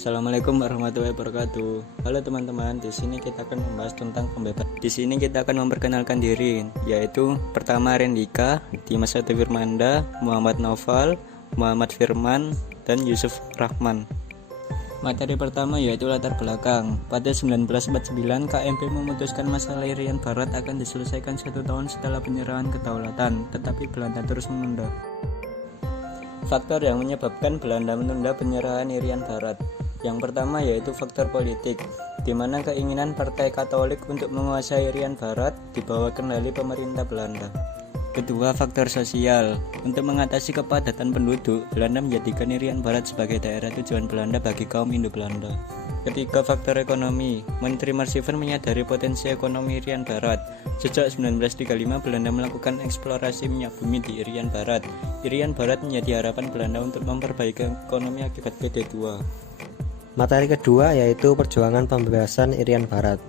Assalamualaikum warahmatullahi wabarakatuh. Halo teman-teman, di sini kita akan membahas tentang pembebasan. Di sini kita akan memperkenalkan diri, yaitu pertama Rendika, Dimas Firmanda, Muhammad Noval, Muhammad Firman, dan Yusuf Rahman. Materi pertama yaitu latar belakang. Pada 1949, KMP memutuskan masalah Irian Barat akan diselesaikan 1 tahun setelah penyerahan kedaulatan, tetapi Belanda terus menunda. Faktor yang menyebabkan Belanda menunda penyerahan Irian Barat. Yang pertama yaitu faktor politik, di mana keinginan Partai Katolik untuk menguasai Irian Barat di bawah kendali pemerintah Belanda. Kedua, faktor sosial. Untuk mengatasi kepadatan penduduk, Belanda menjadikan Irian Barat sebagai daerah tujuan Belanda bagi kaum Indo-Belanda. Ketiga, faktor ekonomi. Menteri Marsieven menyadari potensi ekonomi Irian Barat. Sejak 1935, Belanda melakukan eksplorasi minyak bumi di Irian Barat. Irian Barat menjadi harapan Belanda untuk memperbaiki ekonomi akibat PD2. Materi kedua yaitu perjuangan pembebasan Irian Barat.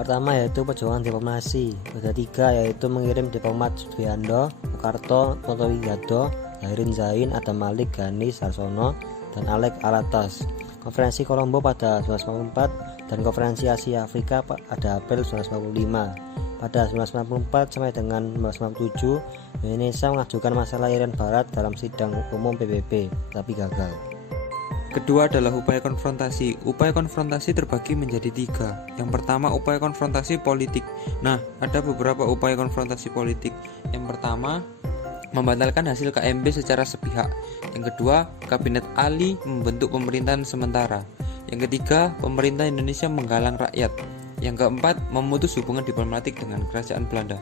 Pertama yaitu perjuangan diplomasi. Ada 3 yaitu mengirim diplomat Subianto, Soekarto, Toto Widodo, Hairin Zain, Adam Malik, Gani Sarsono, dan Alek Alatas. Konferensi Kolombo pada 1944 dan Konferensi Asia Afrika pada April 1945. Pada 1994 sampai dengan 1997, Indonesia mengajukan masalah Irian Barat dalam sidang umum PBB, tapi gagal. Kedua adalah upaya konfrontasi. Upaya konfrontasi terbagi menjadi 3. Yang pertama, upaya konfrontasi politik. Nah, ada beberapa upaya konfrontasi politik. Yang pertama, membatalkan hasil KMP secara sepihak. Yang kedua, Kabinet Ali membentuk pemerintahan sementara. Yang ketiga, pemerintah Indonesia menggalang rakyat. Yang keempat, memutus hubungan diplomatik dengan kerajaan Belanda.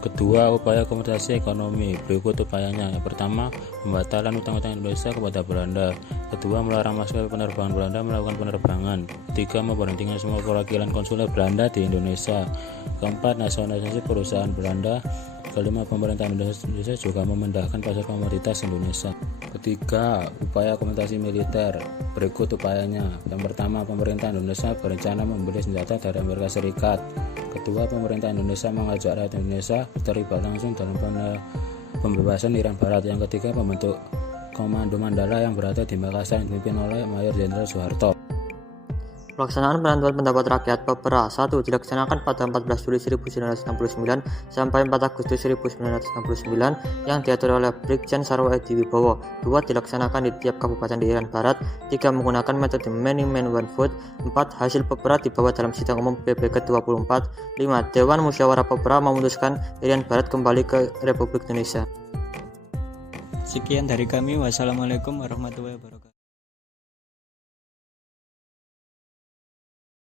Kedua, upaya kompensasi ekonomi. Berikut upayanya. Yang pertama, pembatalan utang-utang Indonesia kepada Belanda. Kedua, melarang maskapai penerbangan Belanda melakukan penerbangan. Ketiga, memberhentikan semua perwakilan konsuler Belanda di Indonesia. Keempat, nasionalisasi perusahaan Belanda. Kelima, pemerintah Indonesia juga memindahkan pasar komoditas Indonesia. Ketiga, upaya kompensasi militer. Berikut upayanya. Yang pertama, pemerintah Indonesia berencana membeli senjata dari Amerika Serikat. Kedua, pemerintah Indonesia mengajak rakyat Indonesia terlibat langsung dalam pembebasan Irian Barat. Yang ketiga, membentuk Komando Mandala yang berada di Makassar yang dipimpin oleh Mayor Jenderal Soeharto. Pelaksanaan penentuan pendapat rakyat PEPRA 1 dilaksanakan pada 14 Juli 1969 sampai 4 Agustus 1969 yang diatur oleh Brigjen Sarwo Edi Wibowo. 2 dilaksanakan di tiap kabupaten di Irian Barat. 3 menggunakan metode Many Man One Vote. 4 hasil PEPRA dibawa dalam sidang umum PBB ke-24. 5 Dewan Musyawarah PEPRA memutuskan Irian Barat kembali ke Republik Indonesia. Sekian dari kami. Wassalamualaikum warahmatullahi wabarakatuh.